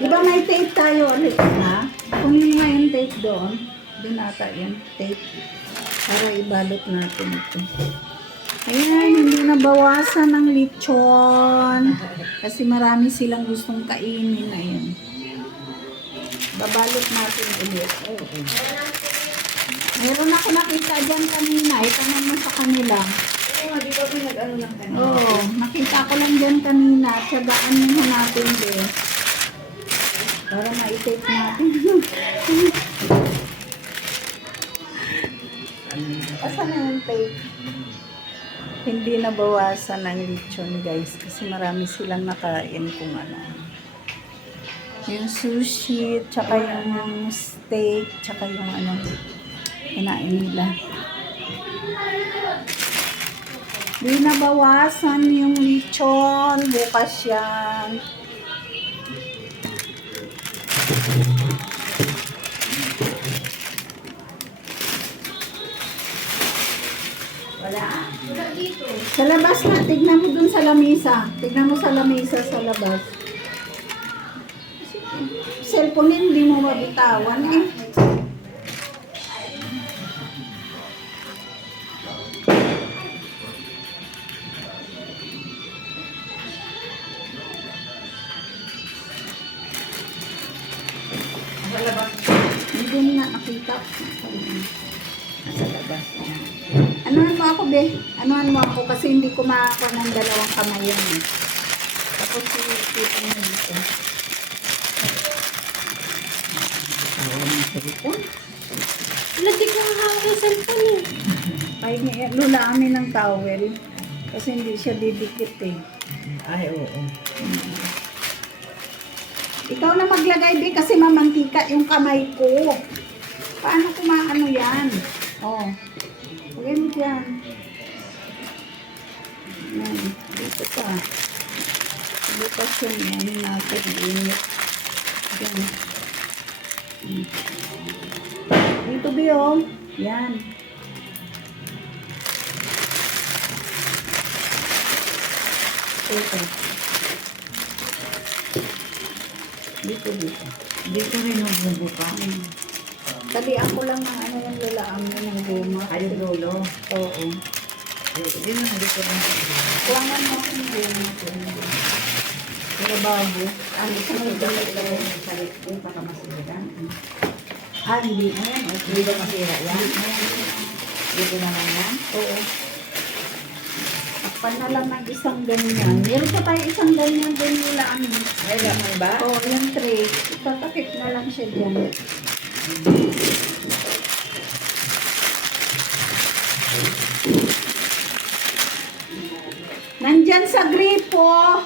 Di ba may tape tayo ulit na? Kung hindi nga yung tape doon, doon ata yung tape. Para ibalot natin ito. Ayan, hindi nabawasan ng lechon. Kasi marami silang gustong kainin. Ayan. Babalot natin ulit. Meron ako nakita dyan kanina. Itanong mo sa kanila. Oo, di ba pinag-ano lang kanina? Oo, nakita ko lang dyan kanina. Tsagaan mo natin din. Para ma-tape natin. Asan na yung tape? Hindi nabawasan ng lechon guys. Kasi marami silang nakain kung ano. Yung sushi, tsaka yung steak, tsaka yung ano, kinain nila. Hindi nabawasan yung lechon. Bukas yan. Wala. Wala dito. Sa labas na, tignan mo dun sa lamesa. Tignan mo sa lamesa sa labas. Cellphone hindi mo mabitawan eh. Sa labas. Hindi mo na nakita. Nasa labas. Anuhan mo ako, be? Anuhan mo ako kasi hindi ko makakuha ng dalawang kamay yan eh. Tapos kita mo dito. Lagi ko ang hawak yung cellphone eh. Ay, lula kami ng towel. Kasi hindi siya didikit eh. Ay, oo. Ikaw na maglagay, be, kasi mamantika yung kamay ko. Paano kumaano yan? Oh. Huwag mo dyan. Yan. Dito pa. Bukas yun. Yan natin. Init. Yan. Dito, be, oh. Yan. Dito. Dito. Dito rin magbubuka. Tabi ako lang ng ano yung lulaang mo ng goma. Ay, yung lolo. Oo. Dito na, dito rin. Kulangan mo akong goma. Pero bago. Ano sa mga damit ko yung salit ko, baka masigagan. Ah, hindi. Ayan, hindi ba masira yan? Dito naman yan? Oo. Takpan na lang ng isang ganyan. Meron pa tayo isang ganyan din lulaan. Ay, laman ba? Oo, yung tray. Itatakip na lang siya dyan. Nandyan sa gripo.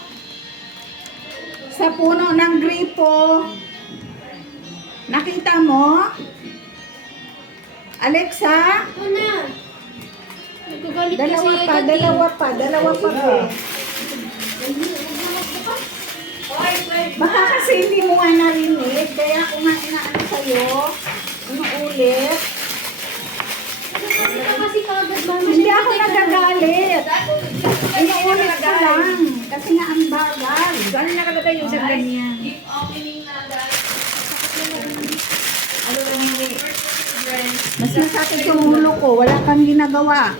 Sa puno ng gripo. Nakita mo? Alexa? Ito na. Nagagalit Dalawa pa. Baka kasi hindi mo nga narinig, kaya ako nga inaano sa'yo, ulit. Kasi kagad ba? Hindi ako nagagalit. Inuulit ko lang, kasi nga ang bagal. Saan nakalagay yung sa ganyan? Ano lang yung Mas masakit yung ulo ko, wala kang ginagawa.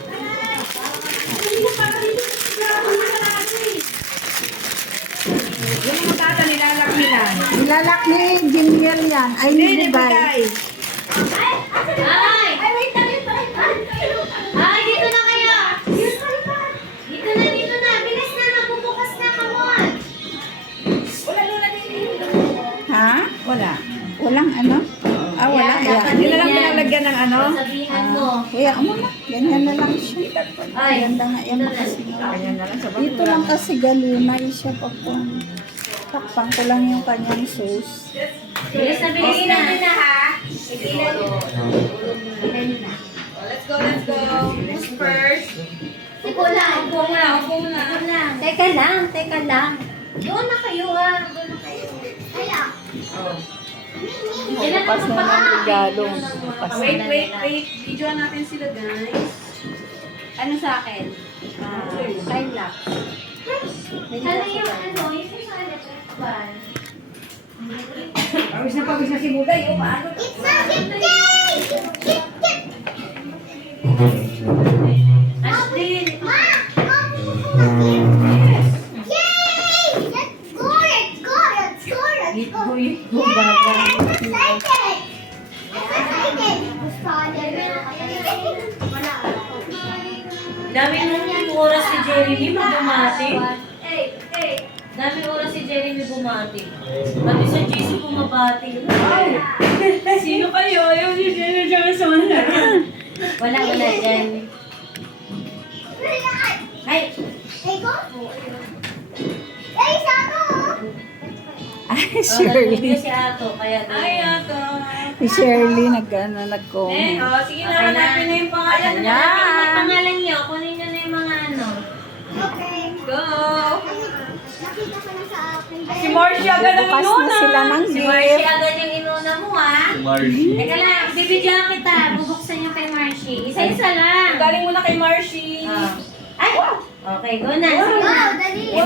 yung mga tata nilalak nila. Nilalak ni Jimlier yan, ay ni Hindi, Bugay. Ay! Ay, wait lang, wait lang. Ay, dito na kayo. Dito na. Bilis na, nagbubukas na, come on. Wala lola din. Ha? Wala. Walang ano? Ah, wala. Yan, dapat Hindi na lang Yan. pinalagyan ng ano? Sabihan mo. Kuya, na. Ganyan na lang siya. Ay, Ganda nga yan ito na. kasi. Kanya na lang sa Dito lang kasi galunay siya pa po. Takpan ko lang yung kanyang sauce. Bilis na, bilis na. ha? Bilis na. Let's go. Who's first? Upo lang. Upo muna. Upo lang. Teka lang. Doon na kayo, ha. Doon na kayo. Kaya. Oh. Bukas na ng regalo. Bukas na. Wait. Videoan natin sila, guys. Ano sa akin? Time lapse. Ano Ano yung sa electric fan? Pawis na si Buday. Oh, paano? It's a gift day! Gift! Ashley! Ma! Yay! Let's go! Let's go! Let's go! Let's go! Yay! I'm excited! Dami nung oras si Jeremy bumati. Dami oras si Jeremy bumati. Pati sa GC bumabati. Sino kayo? Yung si Jeremy Johnson. Wala dyan. Ay! Hey, go! Hey, Sato! Ay, Oh, nag-video Shirley. si Ato. Kaya ay, Ato. Si Shirley nag-comment. Sige na, hanapin na yung pangalan. Ayan. Hanapin yung pangalan niyo. Kunin niyo na yung mga ano. Okay. Go! Nakita ko na sa akin. Si Marcia agad ang Bukas na sila ng Si gift. Marcia agad yung inuna mo, ha? Margie. Teka lang, bibidyoan kita. Bubuksan niyo kay Marcie. Isa-isa lang. Galing muna kay Marcy. Ay! Okay, go na. Wow, dali!